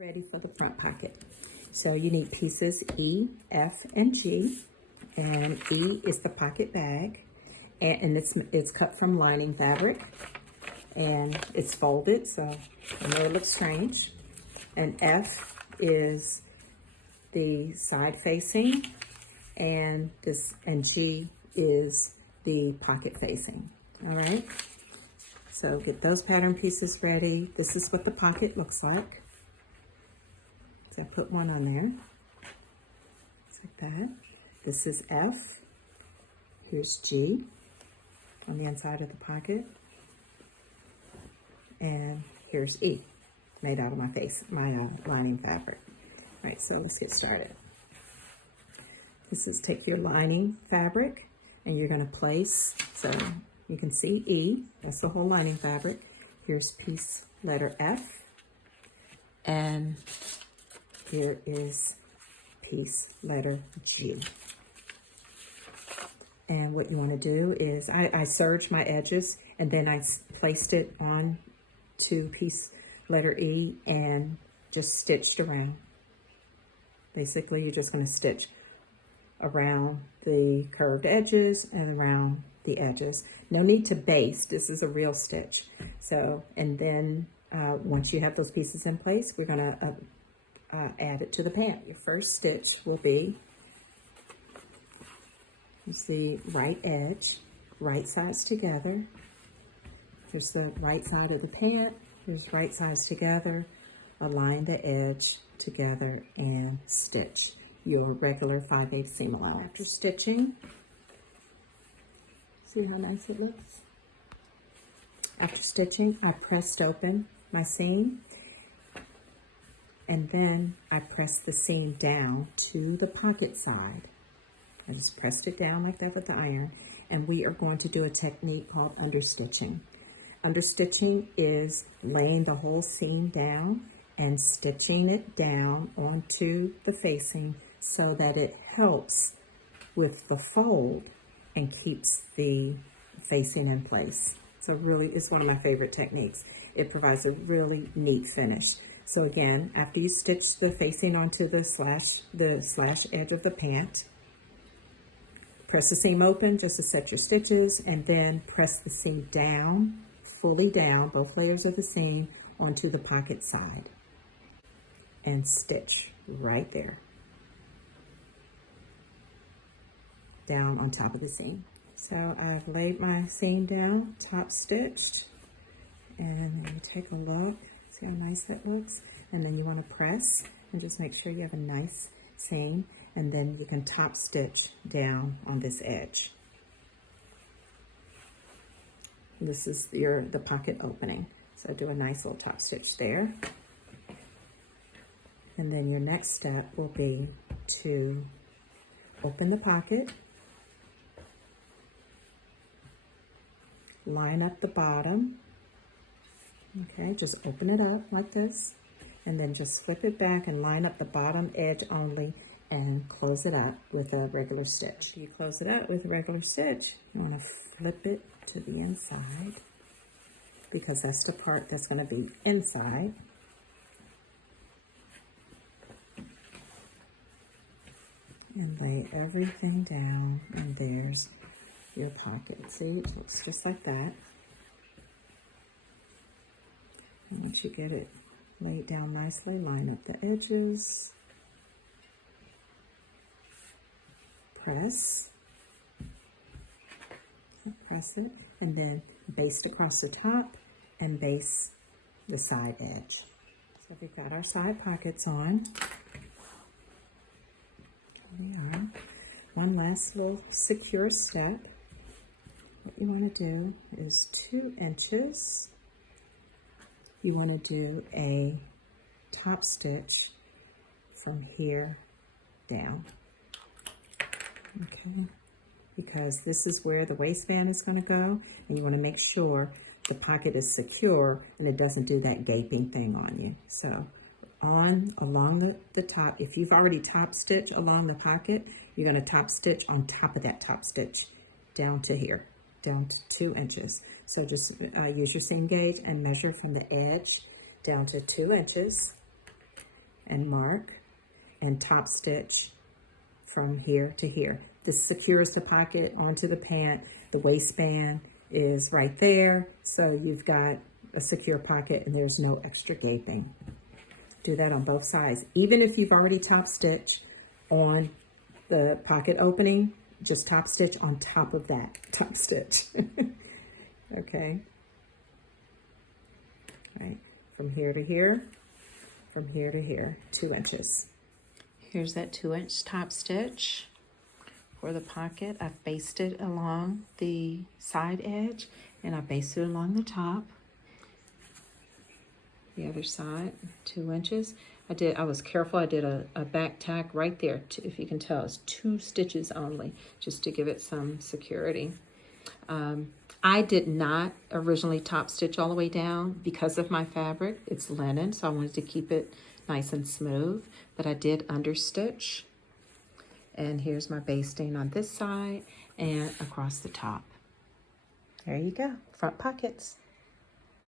Ready for the front pocket. So you need pieces E, F, and G. And E is the pocket bag. And it's cut from lining fabric. And it's folded, so I know it looks strange. And F is the side facing. And G is the pocket facing. All right. So get those pattern pieces ready. This is what the pocket looks like. So I put one on there, just like that. This is F. Here's G on the inside of the pocket. And here's E, made out of my lining fabric. All right, so let's get started. This is take your lining fabric and you're gonna place, so you can see E, that's the whole lining fabric. Here's piece letter F. And here is piece letter G. And what you want to do is, I serged my edges and then I placed it on to piece letter E and just stitched around. Basically, you're just going to stitch around the curved edges and around the edges. No need to baste. This is a real stitch. So, and then once you have those pieces in place, we're going to add it to the pant. Your first stitch will be, use the right edge, right sides together. Here's the right side of the pant. Here's right sides together. Align the edge together and stitch your regular 5/8 seam allowance. After stitching, see how nice it looks? After stitching, I pressed open my seam. And then I pressed the seam down to the pocket side. I just pressed it down like that with the iron. And we are going to do a technique called understitching. Understitching is laying the whole seam down and stitching it down onto the facing so that it helps with the fold and keeps the facing in place. So really, it's one of my favorite techniques. It provides a really neat finish. So again, after you stitch the facing onto the slash edge of the pant, press the seam open just to set your stitches, and then press the seam down, fully down, both layers of the seam onto the pocket side, and stitch right there, down on top of the seam. So I've laid my seam down, top stitched, and you take a look. See how nice that looks? And then you want to press and just make sure you have a nice seam, and then you can top stitch down on this edge. This is the pocket opening. So do a nice little top stitch there. And then your next step will be to open the pocket, line up the bottom. Okay, just open it up like this, and then just flip it back and line up the bottom edge only and close it up with a regular stitch. After you close it up with a regular stitch, you want to flip it to the inside because that's the part that's going to be inside. And lay everything down, and there's your pocket. See, it looks just like that. And once you get it laid down nicely, line up the edges, press it, and then baste across the top and baste the side edge. So we've got our side pockets on. Here we are. One last little secure step. What you want to do is 2 inches. You want to do a top stitch from here down, okay? Because this is where the waistband is going to go, and you want to make sure the pocket is secure and it doesn't do that gaping thing on you. So along the top, if you've already top stitched along the pocket, you're going to top stitch on top of that top stitch down to here, down to 2 inches. So just use your seam gauge and measure from the edge down to 2 inches. and mark and top stitch from here to here. This secures the pocket onto the pant. The waistband is right there, so you've got a secure pocket and there's no extra gaping. Do that on both sides. Even if you've already top stitched on the pocket opening, just top stitch on top of that top stitch. Okay. Right, from here to here, from here to here, 2 inches. Here's that 2-inch top stitch for the pocket. I've basted along the side edge and I basted along the top. The other side, 2 inches. I was careful. I did a back tack right there. If you can tell, it's 2 stitches only, just to give it some security. I did not originally top stitch all the way down because of my fabric. It's linen, so I wanted to keep it nice and smooth, but I did understitch. And here's my basting on this side and across the top. There you go, front pockets.